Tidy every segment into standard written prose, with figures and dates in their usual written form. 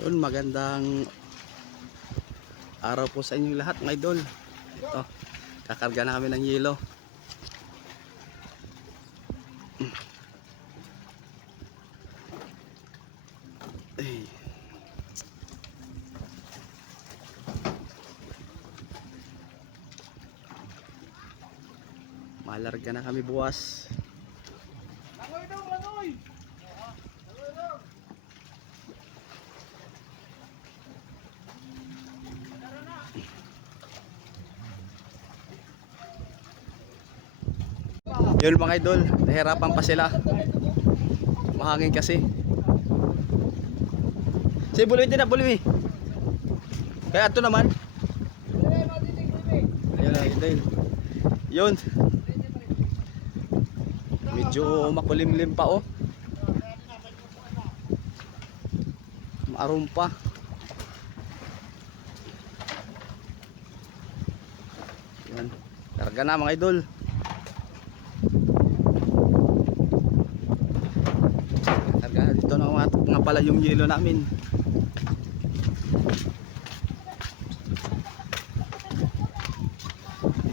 Yun, magandang araw po sa inyong lahat mga idol. Ito, kakarga na kami ng yelo. Ay. Malarga na kami buwas. Langoy dong, langoy! Yun mga idol, nahirapan pa sila. Mahangin kasi. Si Bulwi din na, Bulwi. Kaya ito naman. Ayun na, idol. Yun. Medyo makulimlim pa oh. Maarum pa. Yan. Karga na mga idol. Karga na dito na nga pala yung yelo namin.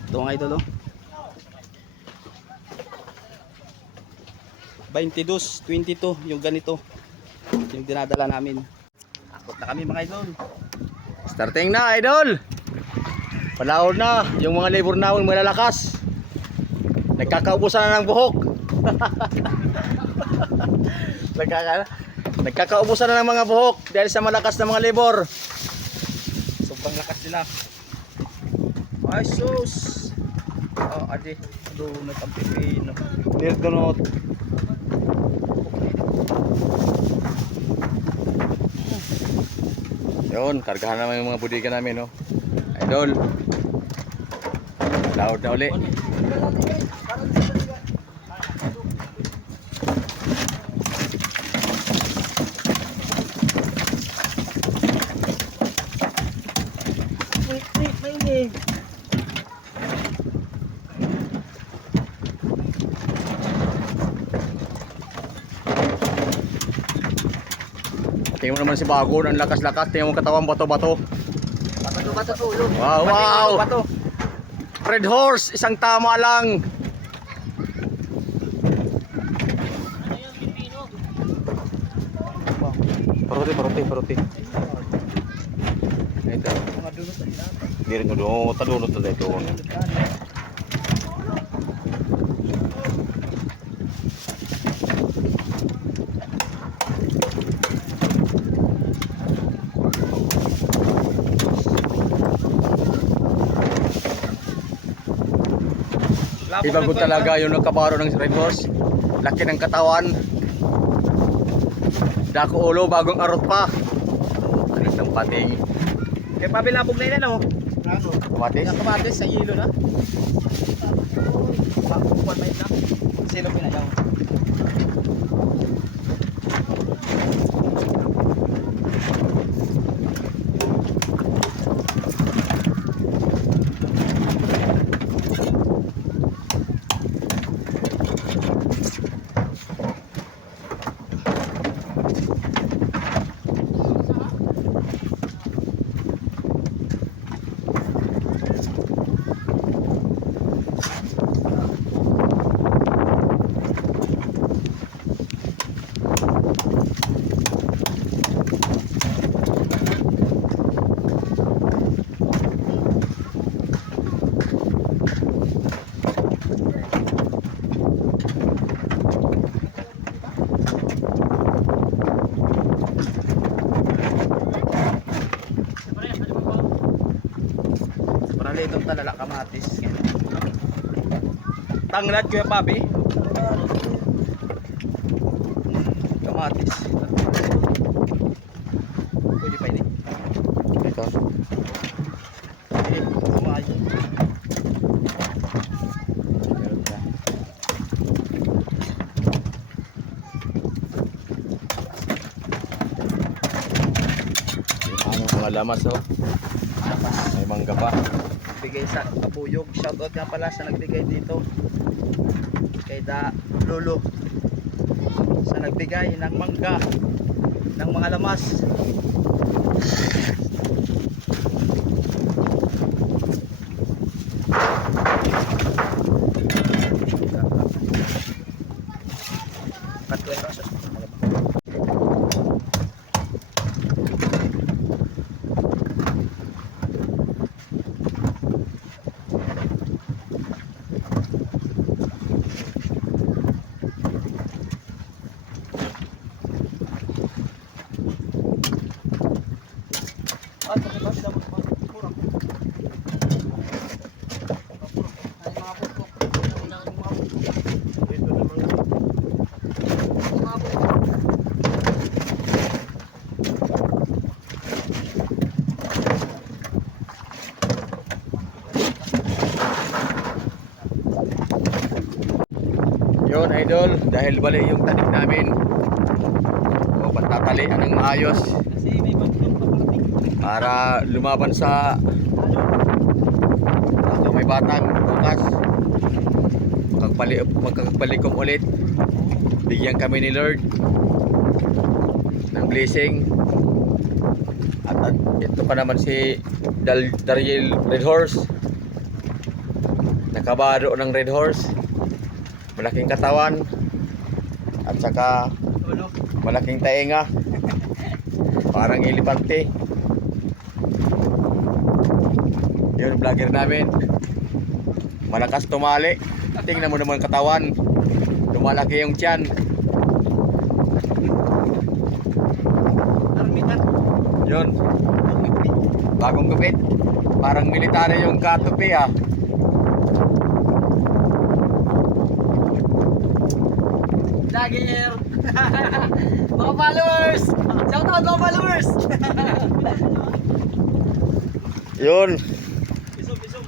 Ito mga idol oh. 22, 22 yung ganito. Yung dinadala namin. Akot na kami mga idol. Starting na idol. Panahon na yung mga labor namin malalakas. Nagkakaubusan na ng buhok. Nagkakaubusan na ng mga buhok dahil sa malakas na mga labor. Sobrang lakas nila. Ay sus. Oh, adi. Donut ang pipino. Nildonut. Yun, kargahan naman yung mga budiga namin, no? Idol. Loud na uli. Tingnan mo naman si Bagon, ang lakas-lakas. Tingnan mo katawan, bato-bato. Bato-bato tulog. Wow, wow! Bato. Red horse, isang tama lang. Parote. Ito. Mga dunot na sila. Hindi rin doon, talunod na ito. Ibago talaga yung nakabaro ng red horse. Laki ng katawan. Dako ulo, bagong arot pa. Alis ng pating. Kaya pabilabog na yun ano? Kamatis? Kamatis sa yelo na. Pagkukuan na yun na. Silo pinagaw. Itong talala kamatis. Tanglad kuya Pabi. Kamatis. Pwede pa ini. Ito. Kumain. Yung mga lamas oh. May mangga pa. Bigay sa Kapuyog. Shoutout nga pala sa nagbigay dito kay Da Lolo sa nagbigay ng mangga ng mga lamas. Cut ko yung rasos. Ah, tapos ba sila kurang? Ay, mga pupok. Ito naman. Mga pupok. Yun idol, dahil bali yung tanim namin. O patatalian ng maayos Kasi may bagong paparating. para lumaban sa ako may batang bukas. Magkakabalikom ulit. Bigyan kami ni Lord ng blessing. At ito pa naman si Daryl Red Horse. Nakabaro ng Red Horse. Malaking katawan at saka Ulo. malaking tainga. Parang elepante. Yun vlogger namin. Malakas tumali. Tingnan mo naman katawan. Lumalaki yung tiyan. Armitan. Yun. Bagong gupit. Parang military yung katupi ah. Vlogger. Mga followers. Shout out mga followers. Yun. Isum, isum.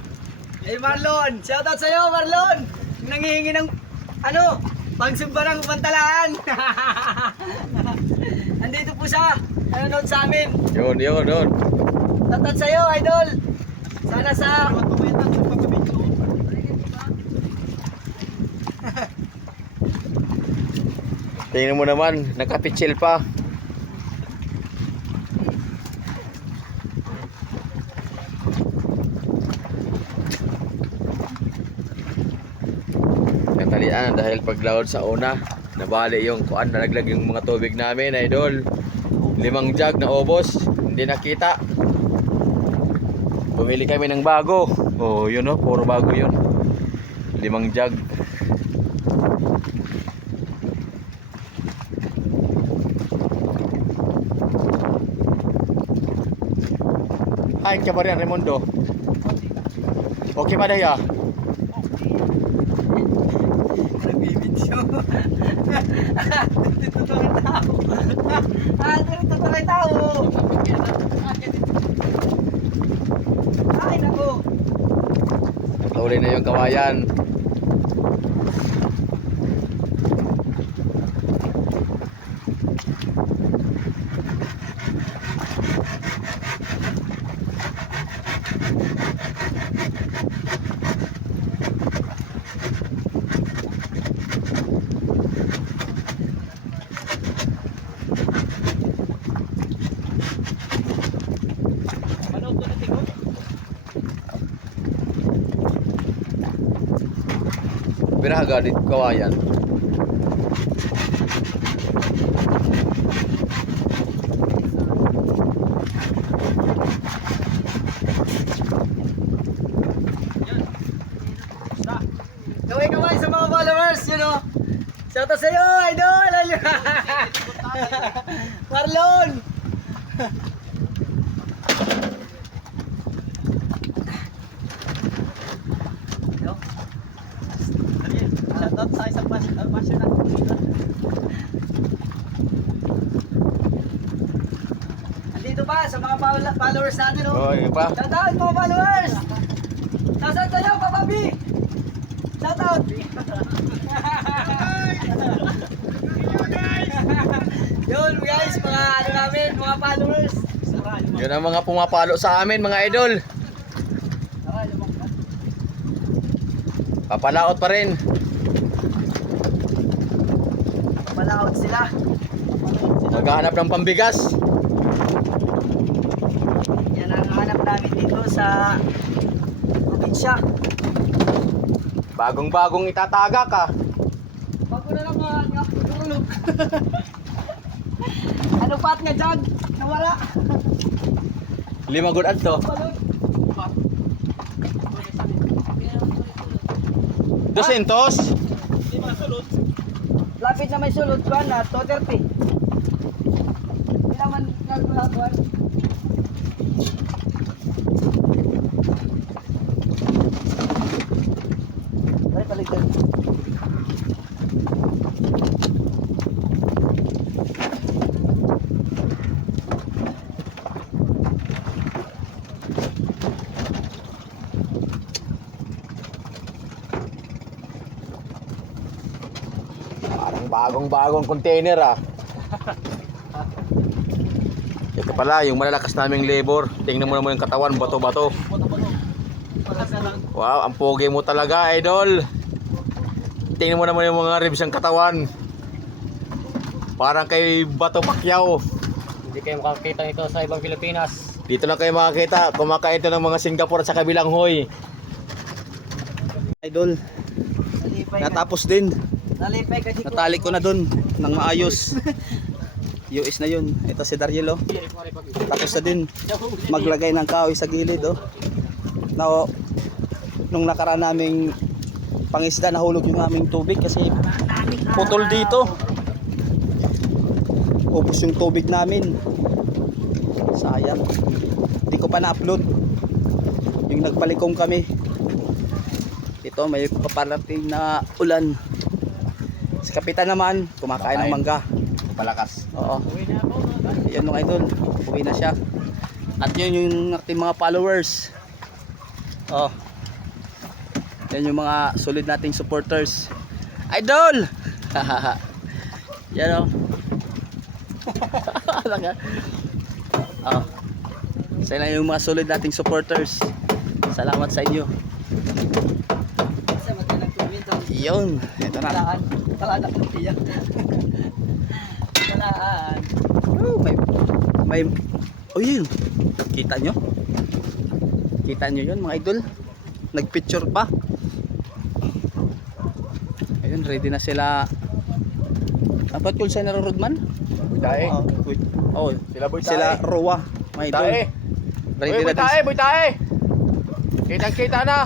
Hey Marlon, shout out sa'yo Marlon. Nangihingi ng ano, pangsumba ng pantalaan. Andito po siya. Nanonood sa amin. Yun. Shout out sa'yo idol. Sana sa Tingnan mo naman, nakapitsil pa. Natalian dahil paglawad sa una, nabali yung kuan, nalaglag yung mga tubig namin, idol. 5 jug na ubos, hindi nakita. Bumili kami ng bago. Oh, yun oh, puro bago yun. 5 jug. Hi, kabayan Raimundo. Okay ba daya? nagbibidyo. Dito tuloy tao. Dito tuloy tao. Ay, naku. Nakahuli na yung kawayan. Manood ko na tingog. Biraga dito kawayan. Kaway-kaway sa mga followers, you know. Shout out sa'yo, idol! Marlon! Shout out sa isang passion na. Andito pa sa mga followers natin, oh. Oh, yun pa. Shout out mga followers! Shout out sa'yo, Papa B! Shout out! Yun guys, mga ano namin, mga followers. Yun ang mga pumapalo sa amin, mga idol. Papalaot pa rin. Papalaot sila. Naghahanap ng pambigas. namin dito sa probinsya. Bagong-bagong itataga ka. Bago na naman, nga tulog. Ano pat nga jag? Nawala. 5 good to. Balon. 200? Lapit na may sulod ko na 230. Hindi naman nagkulakuan. Ay, paligyan. Parang bagong-bagong container ah. Ito pala, yung malalakas naming labor. Tingnan mo naman yung katawan, bato-bato. Wow, ang pogi mo talaga, idol. Tingnan mo naman yung mga ribs ng katawan. Parang kay Bato Pacquiao. Hindi kayo makakita nito sa ibang Pilipinas. Dito lang kayo makakita, kumakain ito ng mga Singapore at sa kabilang hoy. Idol, natapos din. Nalipay kasi ko. Natali ko na dun ng maayos. US na yun. Ito si Daryl oh. Tapos na din maglagay ng kahoy sa gilid oh. Now, nung nakaraan naming pangisda, nahulog yung aming tubig kasi putol dito. Ubos yung tubig namin. Sayang. Hindi ko pa na-upload yung nagbalikong kami. Ito may paparating na ulan. Si Kapitan naman kumakain ng mangga. Palakas. Oo. Yan mga idol. Uwi na siya. At yun yung ating mga followers. Oh. Yan yung mga solid nating supporters. Idol! Yan oh. Oh. Sa lang yung mga solid nating supporters. Salamat sa inyo. Sa mata ng komento. Yun. Ito na. Talaan ako tiyak. Talaan. Oh, may oh yun. Kita nyo? Kita nyo yun mga idol? Nagpicture pa. Ayun, ready na sila. Dapat kung saan naroon man? Tae. Oh, Sila boy tae. sila Roa. Mga idol. Tae. Ready Boy na tae, boy tae. Kitang kita na.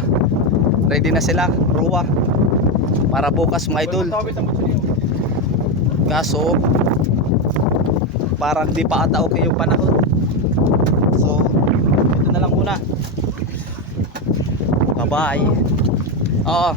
ready na sila Roa. Para bukas mga idol. Kaso parang di pa ata okay yung panahon. So, ito na lang muna. Bye-bye. Oo.